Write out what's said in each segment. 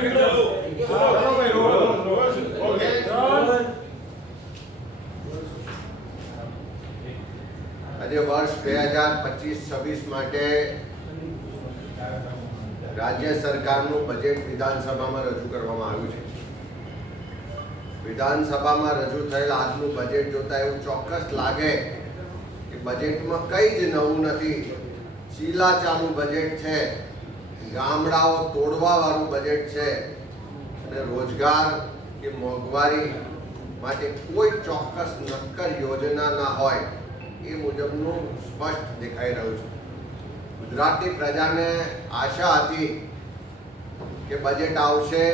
આજે વર્ષ બે હજાર પચીસ છવ્વીસ માટે રાજ્ય સરકારનું બજેટ વિધાનસભામાં રજૂ કરવામાં આવ્યું છે. વિધાનસભામાં રજૂ થયેલ આજનું બજેટ જોતા એવું ચોક્કસ લાગે કે બજેટમાં કંઈ જ નવું નથી. ચીલા ચાલુ બજેટ છે. ગામડાઓ તોડવા વાળું બજેટ છે. અને રોજગાર કે મોંઘવારી માટે કોઈ ચોક્કસ નક્કર યોજના ના હોય એ મુજબનું સ્પષ્ટ દેખાઈ રહ્યું છે. ગુજરાતની પ્રજાને આશા હતી કે બજેટ આવશે,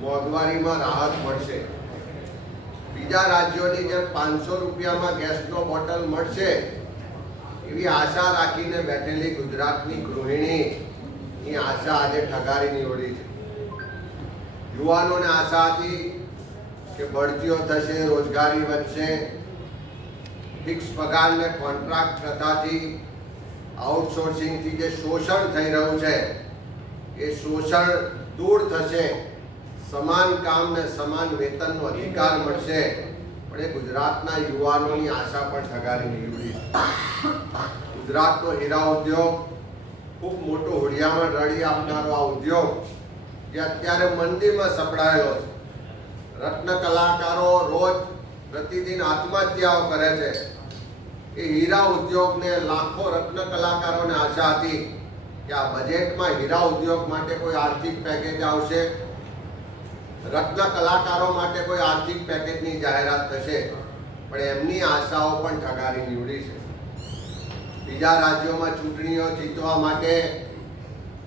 મોંઘવારીમાં રાહત મળશે. બીજા રાજ્યોની જેમ પાંચસો રૂપિયામાં ગેસનો બોટલ મળશે, એવી આશા રાખીને બેઠેલી ગુજરાતની ગૃહિણીની આશા આજે ઠગારી નીવડી છે. યુવાનોને આશા હતી કે બઢતીઓ થશે, રોજગારી વધશે. ફિક્સ પગારને કોન્ટ્રાક્ટ થતાથી આઉટસોર્સિંગથી જે શોષણ થઈ રહ્યું છે, એ શોષણ દૂર થશે. સમાન કામ ને સમાન વેતનનો અધિકાર મળશે. પણ એ ગુજરાતના યુવાનોની આશા પણ ઠગારી નીવડી ગુજરાતનો હીરા ઉદ્યોગ ખૂબ મોટો હોડિયામાં રડી આપનારો આ ઉદ્યોગ જે અત્યારે મંદીમાં સપડાયેલો છે. રત્ન કલાકારો રોજ પ્રતિદિન આત્મહત્યાઓ કરે છે. એ હીરા ઉદ્યોગને લાખો રત્ન કલાકારોને આશા હતી કે આ બજેટમાં હીરા ઉદ્યોગ માટે કોઈ આર્થિક પેકેજ આવશે. રત્ન કલાકારો માટે કોઈ આર્થિક પેકેજની જાહેરાત થશે. પણ એમની આશાઓ પણ ઠગારી નીવડી છે. બીજા રાજ્યોમાં ચૂંટણીઓ જીતવા માટે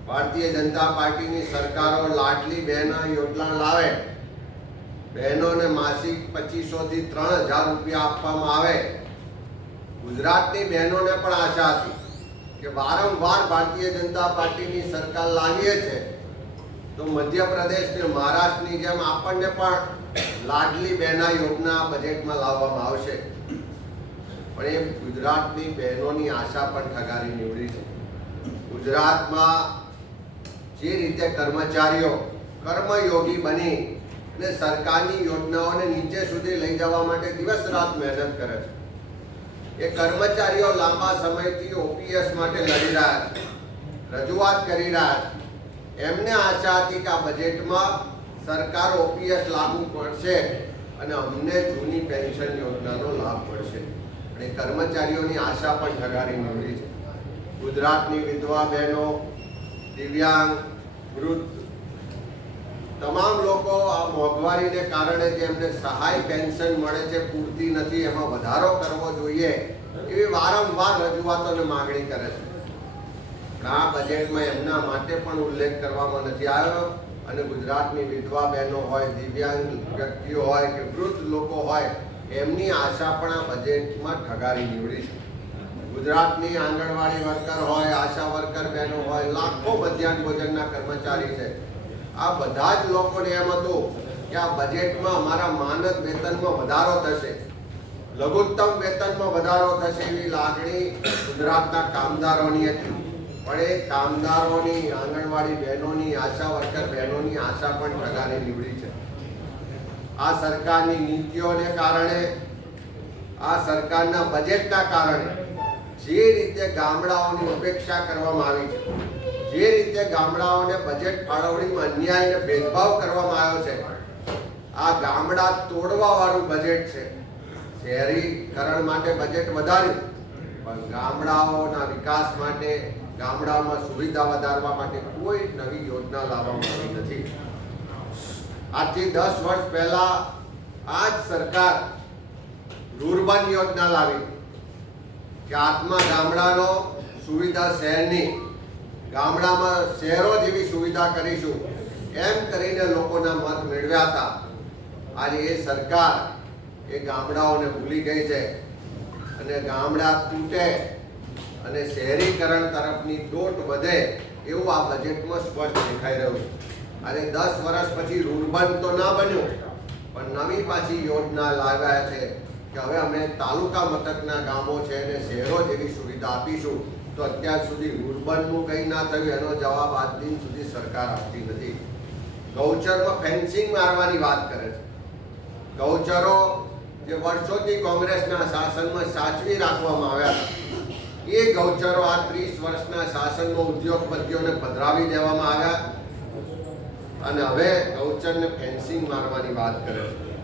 ભારતીય જનતા પાર્ટીની સરકારો લાડલી બહેના યોજના લાવે. બહેનોને માસિક પચીસોથી ત્રણ હજાર રૂપિયા આપવામાં આવે. ગુજરાતની બહેનોને પણ આશા હતી કે વારંવાર ભારતીય જનતા પાર્ટીની સરકાર લાવીએ છે. તો મધ્યપ્રદેશ ને મહારાષ્ટ્રની જેમ આપણને પણ લાડલી બહેના યોજના બજેટમાં લાવવામાં આવશે. પણ એ ગુજરાતની બહેનોની આશા પણ ઠગારી નીવડી છે. ગુજરાતમાં જે રીતે કર્મચારીઓ, કર્મયોગી બની અને સરકારની યોજનાઓને નીચે સુધી લઈ જવા માટે દિવસ રાત મહેનત કરે છે. એ કર્મચારીઓ લાંબા સમયથી ઓપીએસ માટે લડી રહ્યા છે, રજૂઆત કરી રહ્યા છે. એમને આશા હતી કે આ બજેટમાં સરકાર ઓપીએસ લાગુ પડશે અને અમને જૂની પેન્શન યોજનાનો લાભ મળશે. અને કર્મચારીઓની આશા પણ ઠગારી નીવડી છે. ગુજરાતની વિધવા બહેનો, દિવ્યાંગ, વૃદ્ધ, તમામ લોકો આ મોંઘવારીને કારણે જે એમને સહાય પેન્શન મળે છે, પૂરતી નથી, એમાં વધારો કરવો જોઈએ એવી વારંવાર રજૂઆતોને માગણી કરે છે. પણ આ બજેટમાં એમના માટે પણ ઉલ્લેખ કરવામાં નથી આવ્યો અને ગુજરાતની વિધવા બહેનો હોય, દિવ્યાંગ વ્યક્તિઓ હોય કે વૃદ્ધ લોકો હોય એમની આશા પણ આ બજેટમાં ઠગારી નીવડી છે. ગુજરાતની આંગણવાડી વર્કર હોય, આશા વર્કર બહેનો હોય, લાખો મધ્યાહન ભોજનના કર્મચારી છે. આ બધા જ લોકોને એમ હતું કે આ બજેટમાં અમારા માનદ વેતનમાં વધારો થશે. લઘુત્તમ વેતનમાં વધારો થશે એવી લાગણી ગુજરાતના કામદારોની હતી. પણ એ કામદારોની, આંગણવાડી બહેનોની, આશા વર્કર બહેનોની આશા પણ ઠગારી નીવડી છે. આ સરકારની નીતિઓને કારણે, આ સરકારના બજેટના કારણે જે રીતે ગામડાઓની ઉપેક્ષા કરવામાં આવી છે, જે રીતે ગામડાઓને બજેટ ફાળવણીમાં અન્યાય અને ભેદભાવ કરવામાં આવ્યો છે, આ ગામડા તોડવાવાળું બજેટ છે. શહેરીકરણ માટે બજેટ વધાર્યું, પણ ગામડાઓના વિકાસ માટે, ગામડાઓમાં સુવિધા વધારવા માટે કોઈ નવી યોજના લાવવામાં આવી નથી. આજથી દસ વર્ષ પહેલા આ જ સરકાર રૂરબન યોજના લાવી કે આત્મા ગામડાનો સુવિધા શહેરની ગામડામાં શહેરો જેવી સુવિધા કરીશું એમ કરીને લોકોના મત મેળવ્યા હતા. આજે એ સરકાર એ ગામડાઓને ભૂલી ગઈ છે અને ગામડા તૂટે અને શહેરીકરણ તરફની દોટ વધે એવું આ બજેટમાં સ્પષ્ટ દેખાઈ રહ્યું છે. આજે દસ વર્ષ પછી રૂલબંધ તો ના બન્યું, પણ નવી પાછી યોજના લાવ્યા છે કે હવે અમે તાલુકા મથકના ગામો છે અને શહેરો જેવી સુવિધા આપીશું, તો અત્યાર સુધી રૂલબંધનું કંઈ ના થયું, એનો જવાબ આજ દિન સુધી સરકાર આપતી નથી. ગૌચરમાં ફેન્સિંગ મારવાની વાત કરે છે. ગૌચરો જે વર્ષોથી કોંગ્રેસના શાસનમાં સાચવી રાખવામાં આવ્યા હતા, એ ગૌચરો આ ત્રીસ વર્ષના શાસનમાં ઉદ્યોગપતિઓને પધરાવી દેવામાં આવ્યા અને હવે ગૌચરને ફેન્સિંગ મારવાની વાત કરે છે.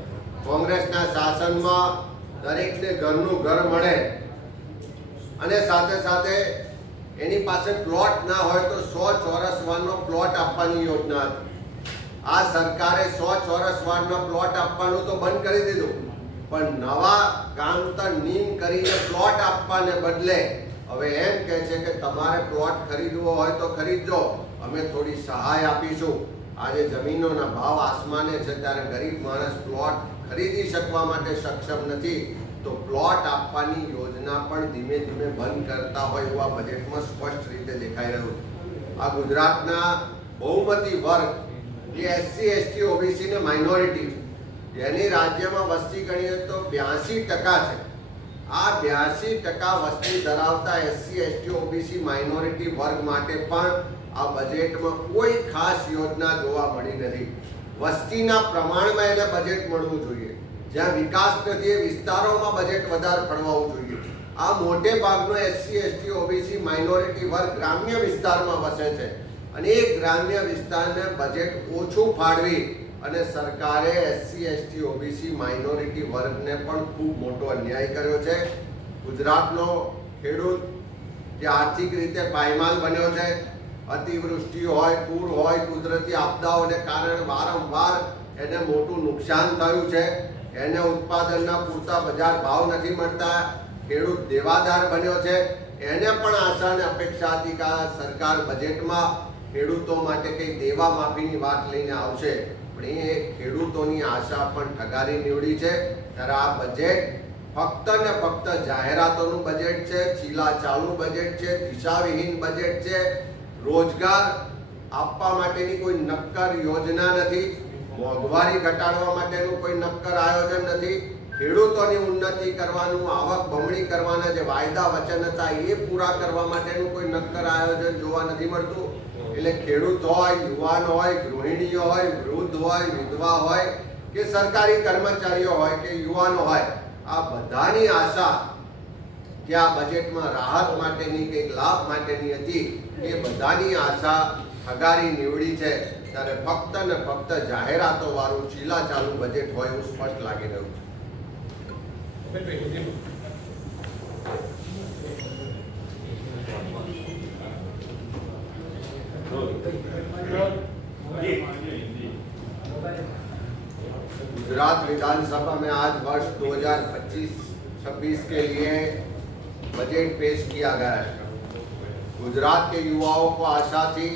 કોંગ્રેસના શાસનમાં દરેકને ઘરનું ઘર મળે અને સાથે સાથે એની પાસે પ્લોટ ના હોય તો સો ચોરસ વારનો પ્લોટ આપવાની યોજના હતી. આ સરકારે સો ચોરસ વારનો પ્લોટ આપવાનું તો બંધ કરી દીધું. પણ નવા કામતર નીમ કરીને પ્લોટ આપવાને બદલે હવે એમ કહે છે કે તમારે પ્લોટ ખરીદવો હોય તો ખરીદજો. અમે થોડી સહાય આપીશું. આજે જમીનોના ભાવ આસમાને છે ત્યારે ગરીબ માણસ પ્લોટ ખરીદી શકવા માટે સક્ષમ નથી. તો પ્લોટ આપવાની યોજના પણ ધીમે ધીમે બંધ કરતા હોય એવું બજેટમાં સ્પષ્ટ રીતે દેખાઈ રહ્યું છે. આ ગુજરાતના બહુમતી વર્ગ, જે એસસી એસટી ઓબીસી ને માઇનોરિટી એની રાજ્યમાં વસ્તી ગણીએ તો બ્યાસી ટકા છે. આ બ્યાસી ટકા વસ્તી ધરાવતા એસસી એસટી ઓબીસી માઇનોરિટી વર્ગ માટે પણ આ બજેટમાં કોઈ ખાસ યોજના જોવા મળી નથી. વસ્તીના પ્રમાણમાં એને બજેટ મળવું જોઈએ. જ્યાં વિકાસ નથી એ વિસ્તારોમાં બજેટ વધારે ફળવાવું જોઈએ. આ મોટે ભાગનો એસસી એસટી ઓબીસી માઇનોરિટી વર્ગ ગ્રામ્ય વિસ્તારમાં વસે છે. અને એ ગ્રામ્ય વિસ્તારને બજેટ ઓછું ફાળવી અને સરકારે એસસી એસટી ઓબીસી માઇનોરિટી વર્ગને પણ ખૂબ મોટો અન્યાય કર્યો છે. ગુજરાતનો ખેડૂત જે આર્થિક રીતે પાયમાલ બન્યો છે અતિવૃષ્ટિ હોય, પૂર હોય, કુદરતી આપદાઓને કારણે વારંવાર એને મોટું નુકસાન થયું છે. એને ઉત્પાદનના પૂરતા બજાર ભાવ નથી મળતા. ખેડૂત દેવાદાર બન્યો છે. એને પણ આશા અને અપેક્ષા હતી કે સરકાર બજેટમાં ખેડૂતો માટે કંઈ દેવા માફીની વાત લઈને આવશે. પણ એ ખેડૂતોની આશા પણ ઠગારી નીવડી છે. ત્યારે આ બજેટ ફક્ત ને ફક્ત જાહેરાતોનું બજેટ છે, ચીલા ચાલુ બજેટ છે, દિશાવિહીન બજેટ છે. રોજગાર આપવા માટેની કોઈ નક્કર યોજના નથી, મોંઘવારી ઘટાડવા માટેનું કોઈ નક્કર આયોજન નથી, ખેડૂતોની ઉન્નતિ કરવાનું, આવક બમણી કરવાના જે વાયદા વચન હતા એ પૂરા કરવા માટેનું કોઈ નક્કર આયોજન જોવા નથી મળતું. એટલે ખેડૂત હોય, યુવાન હોય, ગૃહિણીઓ હોય, વૃદ્ધ હોય, વિધવા હોય કે સરકારી કર્મચારીઓ હોય કે યુવાનો હોય, આ બધાની આશા કે આ બજેટમાં રાહત માટેની કંઈક લાભ માટેની હતી એ બધાની આશા ઠગારી નીવડી છે ત્યારે ફક્ત ને ફક્ત જાહેરાતો વાળું ચીલા ચાલુ બજેટ હોય એવું સ્પષ્ટ લાગી રહ્યું છે गुजरात विधानसभा में आज वर्ष 2025-26 के लिए बजट पेश किया गया है गुजरात के युवाओं को आशा थी